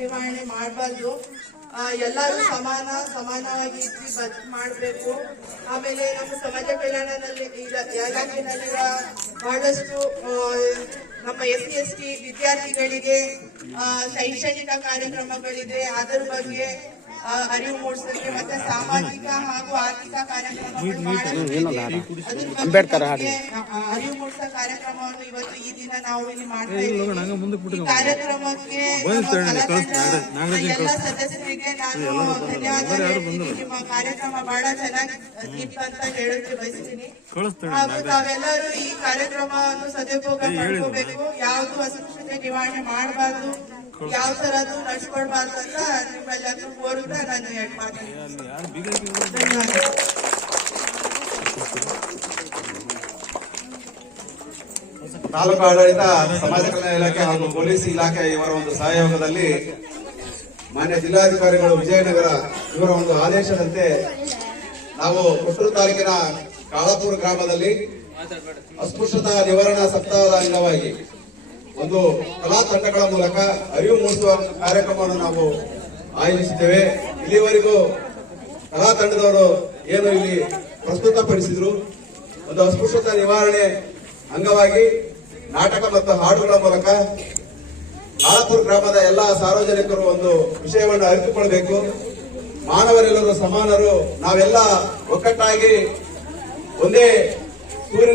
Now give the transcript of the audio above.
ನಿವಾರಣೆ ಮಾಡಬಾರ್ದು. ಎಲ್ಲರೂ ಸಮಾನವಾಗಿ ಮಾಡಬೇಕು. ಆಮೇಲೆ ನಮ್ಮ ಸಮಾಜ ಕಲ್ಯಾಣದಲ್ಲಿ ಇಲಾಖೆನಲ್ಲಿರುವ ಬಹಳಷ್ಟು ನಮ್ಮ SC/ST ವಿದ್ಯಾರ್ಥಿಗಳಿಗೆ ಶೈಕ್ಷಣಿಕ ಕಾರ್ಯಕ್ರಮಗಳಿದೆ. ಅದರ ಬಗ್ಗೆ ಅರಿವು ಮೂಡಿಸಲಿಕ್ಕೆ ಮತ್ತೆ ಸಾಮಾಜಿಕ ಹಾಗೂ ಆರ್ಥಿಕ ಅಂಬೇಡ್ಕರ್ ಅರಿವು ಮೂಡಿಸೋ ಕಾರ್ಯಕ್ರಮವನ್ನು ಇವತ್ತು ಈ ದಿನ ನಾವು ಇಲ್ಲಿ ಮಾಡ್ತಾ ಇದ್ದೀವಿ. ಕಾರ್ಯಕ್ರಮಕ್ಕೆ ಎಲ್ಲ ಸದಸ್ಯರಿಗೆ ನಾನು ಧನ್ಯವಾದ ಹೇಳ್ತೀನಿ. ನಿಮ್ಮ ಕಾರ್ಯಕ್ರಮ ಬಹಳ ಚೆನ್ನಾಗಿತ್ತು ಅಂತ ಹೇಳಕ್ಕೆ ಬಯಸ್ತೀನಿ. ಹಾಗೂ ತಾವೆಲ್ಲರೂ ಈ ಕಾರ್ಯಕ್ರಮವನ್ನು ಸದುಪಯೋಗ ಪಡ್ಕೋಬೇಕು. ಯಾವ್ದು ಅಸ್ಪೃಶ್ಯತೆ ನಿವಾರಣೆ ಮಾಡಬಾರ್ದು, ಯಾವ ತರದ್ದು ನಡ್ಸ್ಕೊಳ್ಬಾರ್ದು ಅಂತ ನಿಮ್ಮೆಲ್ಲರೂ ಕೋರುತ್ತಾ ನಾನು ಧನ್ಯವಾದ. ತಾಲೂಕು ಆಡಳಿತ, ಸಮಾಜ ಕಲ್ಯಾಣ ಇಲಾಖೆ ಹಾಗೂ ಪೊಲೀಸ್ ಇಲಾಖೆ ಇವರ ಒಂದು ಸಹಯೋಗದಲ್ಲಿ ಮಾನ್ಯ ಜಿಲ್ಲಾಧಿಕಾರಿಗಳು ವಿಜಯನಗರ ಇವರ ಒಂದು ಆದೇಶದಂತೆ ನಾವು ಕೊಟ್ಟೂರು ತಾಲೂಕಿನ ಕಾಳಾಪುರ ಗ್ರಾಮದಲ್ಲಿ ಅಸ್ಪೃಶ್ಯತಾ ನಿವಾರಣಾ ಸಪ್ತಾಹದ ಅಂಗವಾಗಿ ಒಂದು ಕಲಾ ತಂಡಗಳ ಮೂಲಕ ಅರಿವು ಮೂಡಿಸುವ ಕಾರ್ಯಕ್ರಮವನ್ನು ನಾವು ಆಯೋಜಿಸಿದ್ದೇವೆ. ಇಲ್ಲಿವರೆಗೂ ಕಲಾ ತಂಡದವರು ಏನು ಇಲ್ಲಿ ಪ್ರಸ್ತುತಪಡಿಸಿದ್ರು, ಒಂದು ಅಸ್ಪೃಶ್ಯತಾ ನಿವಾರಣೆ ಅಂಗವಾಗಿ ನಾಟಕ ಮತ್ತು ಹಾಡುಗಳ ಮೂಲಕ ಕಾಳಾಪುರ ಗ್ರಾಮದ ಎಲ್ಲಾ ಸಾರ್ವಜನಿಕರು ಒಂದು ವಿಷಯವನ್ನು ಅರಿತುಕೊಳ್ಬೇಕು. ಮಾನವರೆಲ್ಲರೂ ಸಮಾನರು, ನಾವೆಲ್ಲ ಒಕ್ಕಟ್ಟಾಗಿ ಒಂದೇ